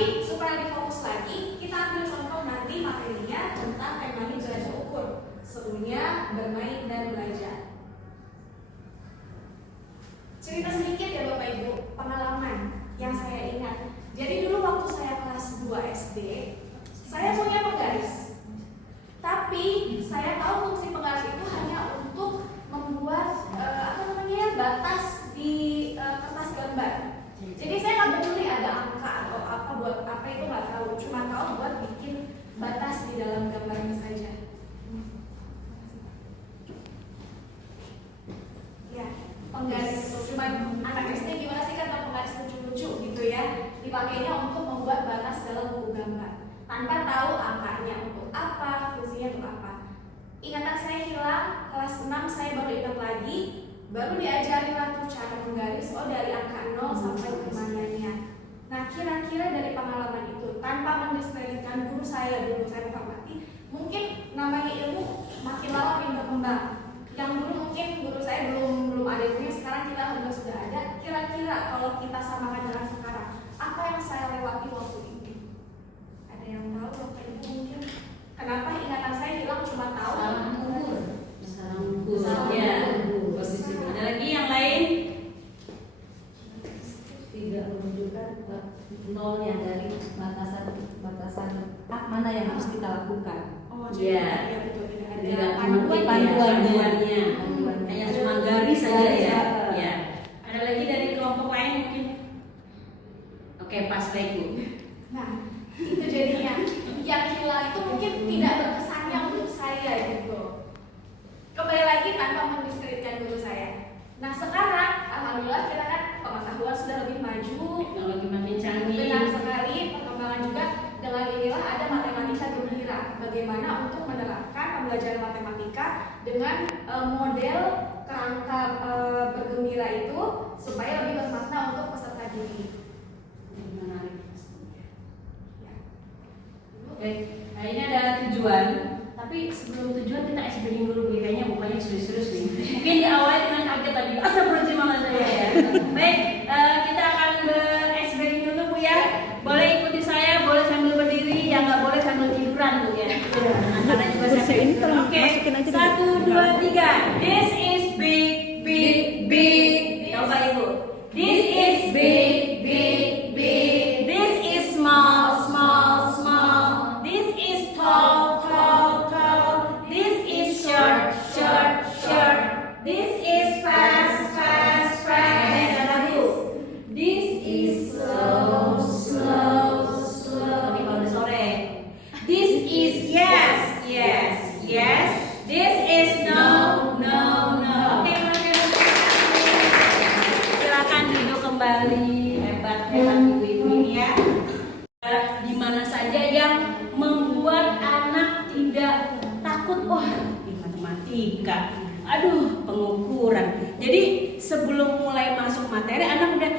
Tapi supaya lebih fokus lagi, kita ambil contoh nanti materinya tentang teknologi jelajah ukur. Serunya bermain dan belajar. Cerita sedikit ya Bapak Ibu, pengalaman yang saya ingat. Jadi dulu waktu saya kelas 2 SD, saya punya penggaris. Tapi saya tahu fungsi penggaris itu hanya untuk membuat batas di kertas gambar. Jadi saya nggak peduli ada angka atau apa buat apa itu nggak tahu, cuma tahu buat bikin batas di dalam gambarnya saja. Ya, penggaris cuma anak SD gimana sih kan penggaris lucu-lucu gitu ya, dipakainya untuk membuat batas dalam buku gambar tanpa tahu angkanya untuk apa, fungsinya untuk apa. Ingatan saya hilang, kelas 6 saya baru ingat lagi, baru diajari waktu cara menggaris, dari angka 0 sampai permanennya. Nah, kira-kira dari pengalaman itu, tanpa mendiskreditkan guru saya hormati, mungkin namanya ilmu makin lama makin berkembang. Yang dulu mungkin guru saya belum ada ilmunya, sekarang kita alhamdulillah sudah ada. Kira-kira kalau kita samakan dengan sekarang, apa yang saya lewati waktu itu? Ada yang tahu Bapak Ibu mungkin? Kenapa ingatan saya hilang cuma tahu? Ada lagi yang lain? Tidak menunjukkan nolnya dari batasan mana yang harus kita lakukan. Ya betul, tidak ada panduannya. Hanya cuma garis saja ya. Ya. Ada lagi dari kelompok lain mungkin? Oke, pas Ibu. Nah, itu jadinya yang hilang itu mungkin tidak berkesannya untuk saya gitu. Kembali lagi tanpa mendiskreditkan guru saya. Nah sekarang alhamdulillah kita kan pengetahuan sudah lebih maju, Teknologi makin canggih. benar sekali, perkembangan juga. Dengan inilah ada matematika gembira. Bagaimana untuk menerapkan pembelajaran matematika dengan model kerangka bergembira itu supaya lebih bermakna untuk peserta didik. Menarik. Ya. Baik, nah ini ada tujuan. Tapi sebelum tujuan kita explaining dulu, kayaknya bukannya serius-serius nih. Mungkin diawali dengan kaget tadi. Astagfirullahaladzim saya ya. Baik, kita akan ber-explaining dulu Bu ya. Boleh ikuti saya, boleh sambil berdiri, yang nggak boleh sambil tiduran Bu ya. Karena juga saya. Oke, 1, 2, 3. This is big, big, big. Coba Ibu. This is big, big, big. This is small, small, small. This is tall, tall, tall. This is short, short, short. This is fast, fast, fast. This is slow, slow, slow. Ini kalau udah sore. This is yes, yes, yes. This is no, no, no. Oke, silakan duduk kembali. Hebat, hebat ibu-ibu ini ya. Di mana saja yang membuat anak tidak takut, di matematika, pengukuran. Jadi sebelum mulai masuk materi anak udah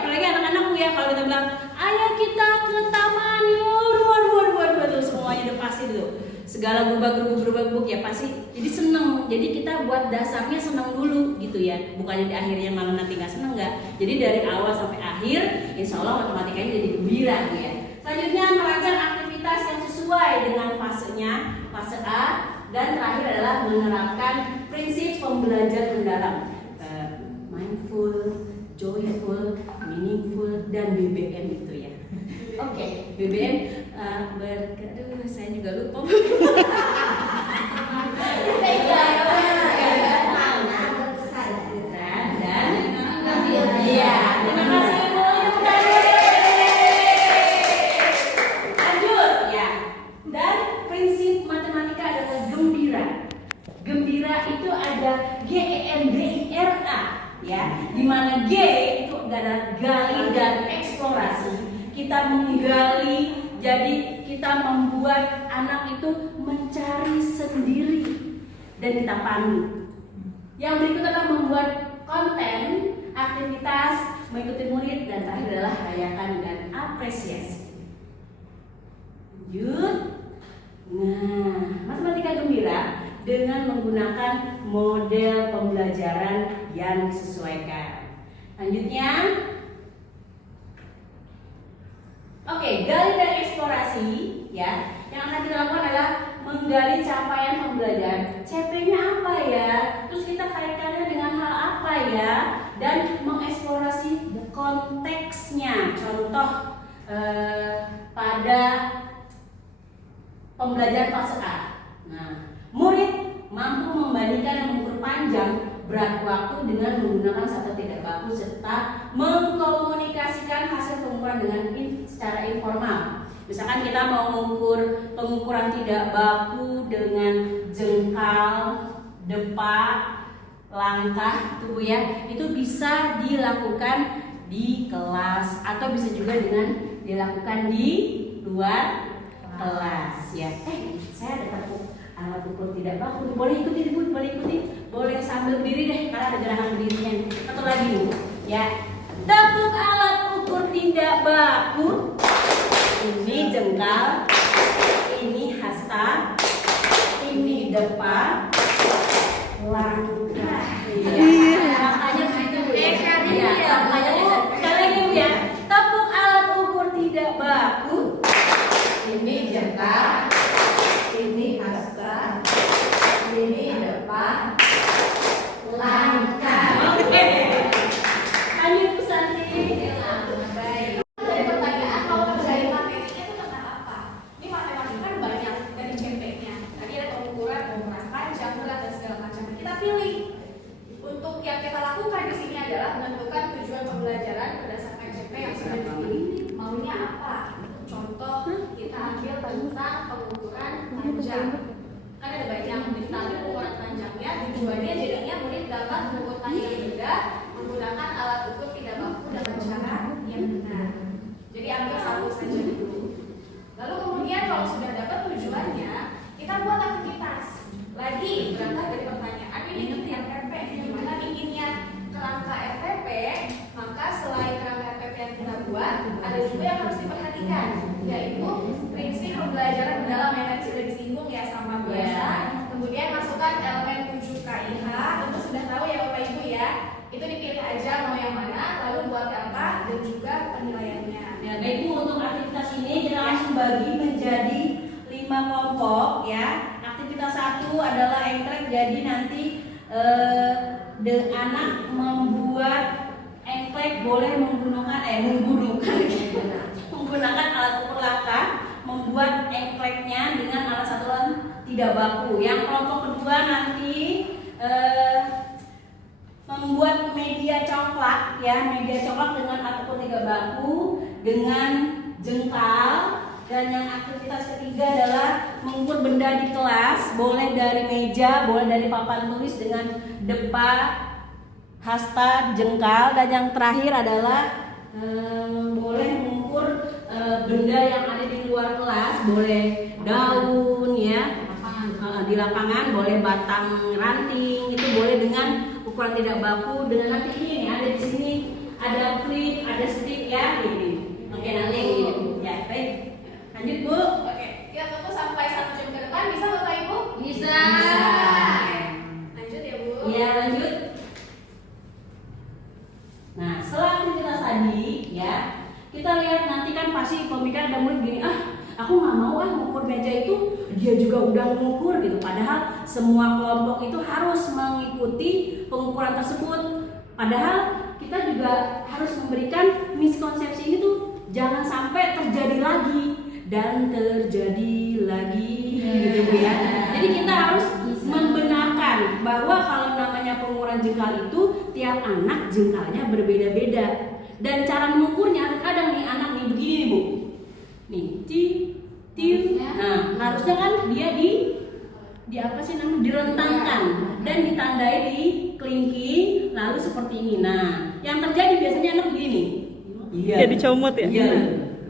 apalagi anak-anak Bu ya, kalau kita bilang ayo kita ke taman yuk, waduh, semuanya udah pasti tuh, segala berubah ya pasti, jadi seneng. Jadi kita buat dasarnya seneng dulu gitu ya, bukannya di akhirnya malah nanti nggak seneng, nggak. Jadi dari awal sampai akhir insya Allah matematikanya jadi gembira ya. Selanjutnya merancang aktivitas yang sesuai dengan fasenya, fase A, dan terakhir adalah menerapkan prinsip pembelajaran mendalam, mindful, joyful, meaningful, dan BBM itu ya. Oke, BBM saya juga lupa. Gembira itu ada GEMBIRA ya, di mana G itu adalah gali dan eksplorasi. Kita menggali, jadi kita membuat anak itu mencari sendiri dan kita pandu. Yang berikut adalah membuat konten, aktivitas, mengikuti murid, dan terakhir adalah rayakan dan apresiasi. Lanjut. Nah, matematika gembira dengan menggunakan model pembelajaran yang disesuaikan. Lanjutnya, Oke, gali dan eksplorasi ya. Yang akan dilakukan adalah menggali capaian pembelajaran. CP-nya apa ya? Terus kita kaitkannya dengan hal apa ya? Dan mengeksplorasi konteksnya. Contoh pada pembelajaran fase A. Nah, murid mampu membandingkan dan mengukur panjang berat waktu dengan menggunakan satu tidak baku serta mengkomunikasikan hasil pengukuran dengan secara informal. Misalkan kita mau mengukur pengukuran tidak baku dengan jengkal, depak, langkah tubuh ya, itu bisa dilakukan di kelas atau bisa juga dengan dilakukan di luar kelas ya. Saya ada alat ukur tidak baku, boleh ikuti Bu, boleh ikuti, boleh sambil berdiri deh karena ada gerakan berdirinya. Satu lagi Bu, ya. Tepuk alat ukur tidak baku. Ini jengkal, ini hasta, ini depan, langkah. Langkahnya begitu Bu. Langkahnya sekali lagi Bu ya. Tepuk alat ukur tidak baku. Ini jengkal, ini hasta, ini depan, langkah. Oke. Lanjut Bu Santi. Baik. Dari pertanyaan kalau kerjain materinya itu tentang apa? Ini matematika kan banyak dari CP-nya. Tadi ada pengukuran panjang, berat dan segala macam. Kita pilih. Untuk yang kita lakukan di sini adalah menentukan tujuan pembelajaran berdasarkan CP yang sudah dipilih. Maunya apa? Contoh kita ambil tentang pengukuran panjang. Kan ada banyak, kita ambil pengukuran panjangnya. Tujuannya jadinya murid dapat mengukur panjang benda menggunakan alat ukur tidak baku dengan cara yang benar. Jadi ambil satu saja dulu. Lalu kemudian kalau sudah dapat tujuannya, kita buat aktivitas. Lagi berangkat dari pertanyaan ini yang RP, gimana inginnya kerangka RPP, maka selain kerangka RPP yang kita buat, ada juga yang harus diperhatikan, yaitu prinsip pembelajaran mendalam yang tadi sudah disinggung ya sama biasa. Kemudian masukkan elemen 7 KIH, tentu sudah tahu ya Bapak Ibu ya. Itu dipilih aja mau yang mana, lalu buat apa dan juga penilaiannya. Ya, baik Bu, untuk aktivitas ini kita langsung bagi menjadi 5 kelompok ya. Aktivitas 1 adalah engklek, jadi nanti anak membuat engklek boleh menggunakan menggunakan alat ukur langkah, membuat engkleknya dengan alat satuan tidak baku. Yang kelompok kedua nanti membuat media coklat ya, media coklat dengan alat ukur tidak baku dengan jengkal. Dan yang aktivitas ketiga adalah mengukur benda di kelas, boleh dari meja, boleh dari papan tulis dengan depa, hasta, jengkal. Dan yang terakhir adalah boleh mengukur benda yang ada di luar kelas, boleh daun ya, di lapangan, boleh batang ranting, itu boleh dengan ukuran tidak baku. Dengan nanti ini ada di sini, ada klip, ada stick ya, ini. Oke, nanti ini ya, baik. Lanjut Bu. Oke, kita tunggu sampai 1 jam ke depan, bisa Bapak Ibu? Bisa. Lanjut ya Bu. Iya, lanjut. Nah, setelah aktivitas tadi ya, kita lihat nanti kan pasti pemikiran ada murid gini, aku nggak mau mengukur meja itu, dia juga udah mengukur gitu. Padahal semua kelompok itu harus mengikuti pengukuran tersebut. Padahal kita juga harus memberikan miskonsepsi ini tuh jangan sampai terjadi lagi dan terjadi lagi gitu Bu ya. Jadi kita harus membenarkan bahwa kalau namanya pengukuran jengkal itu tiap anak jengkalnya berbeda-beda. Dan cara mengukurnya kadang nih anak nih begini nih Bu. Nih, nah, harusnya kan dia di apa sih namanya, direntangkan dan ditandai di kelingking lalu seperti ini. Nah, yang terjadi biasanya anak begini. Iya. Jadi comot ya?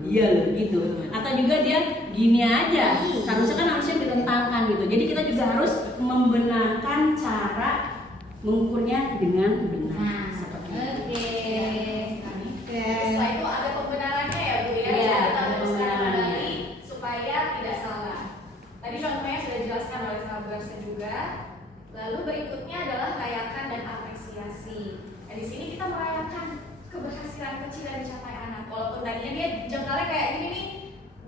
Iya gitu. Atau juga dia gini aja. Harusnya direntangkan gitu. Jadi kita juga harus membenarkan cara mengukurnya dengan benar. Seperti itu. Setelah itu ada pembenarannya ya Bu ya. Iya, Kita ada teruskan pembenarannya. kembali supaya tidak salah. Tadi contohnya sudah dijelaskan oleh Kak Barsa juga. Lalu berikutnya adalah rayakan dan apresiasi. Nah, di sini kita merayakan keberhasilan kecil yang dicapai anak. Walaupun tadinya dia jengkalnya kayak gini nih,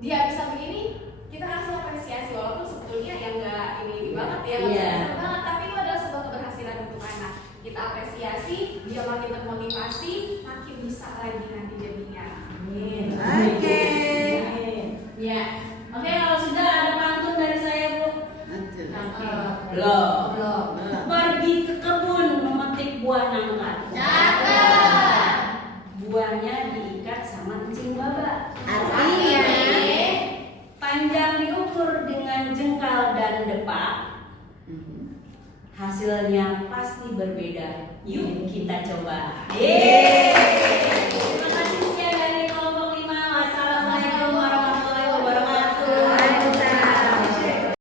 dia bisa begini, kita kasih apresiasi walaupun sebetulnya yang nggak ini banget ya, nggak Iya. bisa banget, tapi itu adalah sebuah keberhasilan untuk anak. Kita apresiasi, dia makin termotivasi, makin bisa lagi nanti jadinya. Amin. Oke. Ya. Oke, kalau sudah ada pantun dari saya, Bu. Lanjut. Belum. Belum. Pergi ke kebun memetik buah nangka. Cakep. Buahnya diikat sama cing baba. Artinya Panjang diukur dengan jengkal dan depak. Hasilnya pasti berbeda. Yuk kita coba. Yeay.